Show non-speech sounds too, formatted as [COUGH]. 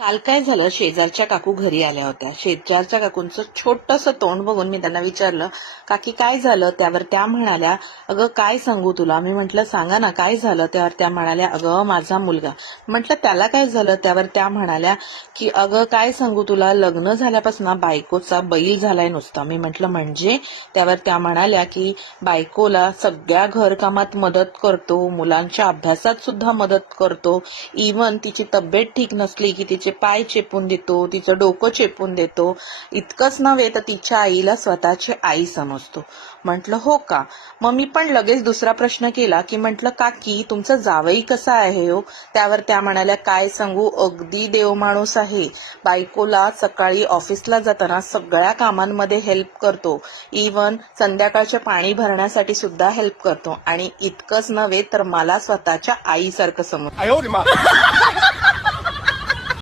काल काय झालं? शेजारच्या काकू घरी आल्या होत्या. शेजारच्या काकूंचं छोटस तोंड बघून मी त्यांना विचारलं काकी काय झालं? त्यावर त्या म्हणाल्या अगं काय सांगू तुला? मी म्हटलं सांगा ना काय झालं? त्यावर त्या म्हणाल्या अगं माझा मुलगा. म्हटलं त्याला काय झालं? त्यावर त्या म्हणाल्या की अगं काय सांगू तुला? लग्न झाल्यापासून बायकोचा बैल झालाय नुसता. मी म्हटलं म्हणजे? त्यावर त्या म्हणाल्या की बायकोला सगळ्या घरकामात मदत करतो मुलांच्या अभ्यासात सुद्धा मदत करतो. इवन तिची तब्येत ठीक नसली की तिचे तिचे पाय चेपून देतो तिचं डोकं चेपून देतो. इतकंच नव्हे तर तिच्या आईला स्वतःची आई समजतो. म्हटलं हो का? मग मी पण लगेच दुसरा प्रश्न केला की म्हटलं काकी तुमचं जावई कसा आहे हो? त्यावर त्या म्हणाल्या काय सांगू अगदी देव माणूस आहे. बायकोला सकाळी ऑफिसला जाताना सगळ्या कामांमध्ये हेल्प करतो. इवन संध्याकाळचे पाणी भरण्यासाठी सुद्धा हेल्प करतो. आणि इतकंच नव्हे तर मला स्वतःच्या आईसारखं समज [LAUGHS]